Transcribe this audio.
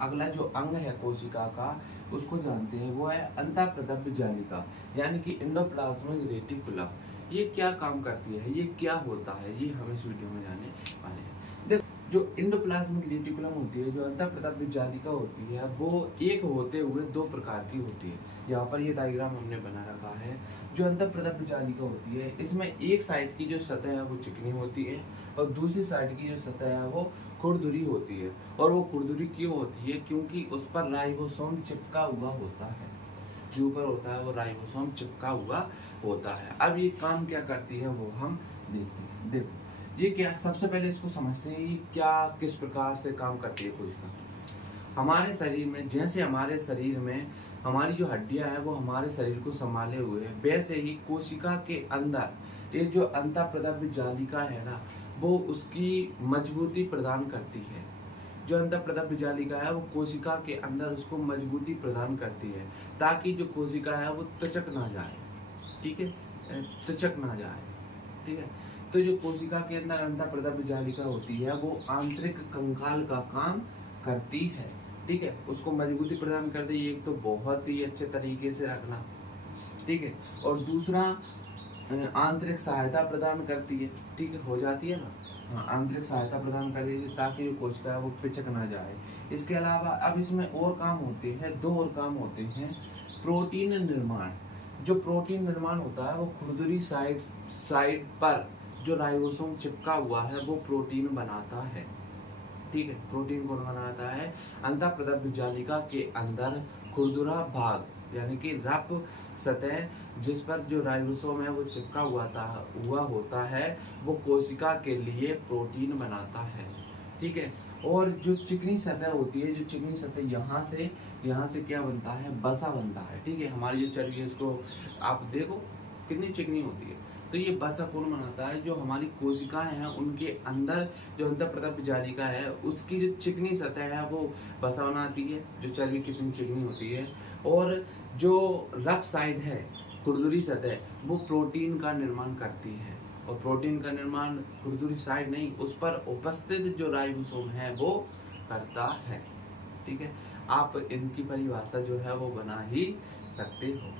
अगला जो अंग है कोशिका का उसको जानते हैं, वो है अंतःप्रदब्ध जालिका यानी कि एंडोप्लाज्मिक रेटिकुलम। ये क्या काम करती है, ये क्या होता है, ये हम इस वीडियो में जानने वाले हैं। देखो, जो एंडोप्लाज्मिक रेटिकुलम होती है, जो अंतःप्रदब्ध जालिका होती है, वो एक होते हुए दो प्रकार की होती है। यहाँ पर ये डायग्राम हमने बना रखा है। जो अंतःप्रदब्ध जालिका होती है, इसमें एक साइड की जो सतह है वो चिकनी होती है और दूसरी साइड की जो सतह है वो खुरदुरी होती है। और वो खुरदुरी क्यों होती है? क्योंकि उस पर राइबोसोम चिपका हुआ होता है। जो ऊपर होता है वो राइबोसोम चिपका हुआ होता है। अब ये काम क्या करती है वो हम देखते हैं। देखो, ये क्या, सबसे पहले इसको समझते हैं, ये क्या किस प्रकार से काम करती है कोशिका। हमारे शरीर में, जैसे हमारे शरीर में हमारी जो हड्डियां हैं वो हमारे शरीर को संभाले हुए हैं, वैसे ही कोशिका के अंदर ये जो अंतःप्रदब्ध जालिका है ना, वो उसकी मजबूती प्रदान करती है। जो अंतःप्रदब्ध जालिका है वो कोशिका के अंदर उसको मजबूती प्रदान करती है, ताकि जो कोशिका है वो तचक ना जाए। ठीक है, तचक ना जाए। ठीक है, तो जो कोशिका के अंदर अंतःप्रदब्ध जालिका होती है वो आंतरिक कंकाल का काम करती है। ठीक है, उसको मजबूती प्रदान कर दी, एक तो बहुत ही अच्छे तरीके से रखना। ठीक है, और दूसरा आंतरिक सहायता प्रदान करती है। ठीक है, हो जाती है ना। हाँ, आंतरिक सहायता प्रदान कर देती है ताकि जो कोशिका है वो पिचक ना जाए। इसके अलावा अब इसमें और काम होते हैं, दो और काम होते हैं। प्रोटीन निर्माण, जो प्रोटीन निर्माण होता है वो खुरदुरी साइड पर जो राइबोसोम चिपका हुआ है वो प्रोटीन बनाता है। ठीक है, प्रोटीन कौन बनाता है? अंतःप्रदब्ध जालिका के अंदर खुरदुरा भाग यानी कि रफ सतह जिस पर जो राइबोसोम है वो चिपका हुआ होता है, वो कोशिका के लिए प्रोटीन बनाता है। ठीक है, और जो चिकनी सतह होती है, जो चिकनी सतह यहाँ से क्या बनता है? बसा बनता है। ठीक है, हमारी जो चर्बी है इसको आप देखो कितनी चिकनी होती है। तो ये बसा कौन बनाता है? जो हमारी कोशिकाएं हैं उनके अंदर जो अंतःप्रदब्ध जालिका है उसकी जो चिकनी सतह है वो बसा बनाती है। जो चर्बी कितनी चिकनी होती है, और जो रफ साइड है, खुरदुरी सतह, वो प्रोटीन का निर्माण करती है। और प्रोटीन का निर्माण खुरदुरी साइड नहीं, उस पर उपस्थित जो राइबोसोम है वो करता है। ठीक है, आप इनकी परिभाषा जो है वो बना ही सकते हो।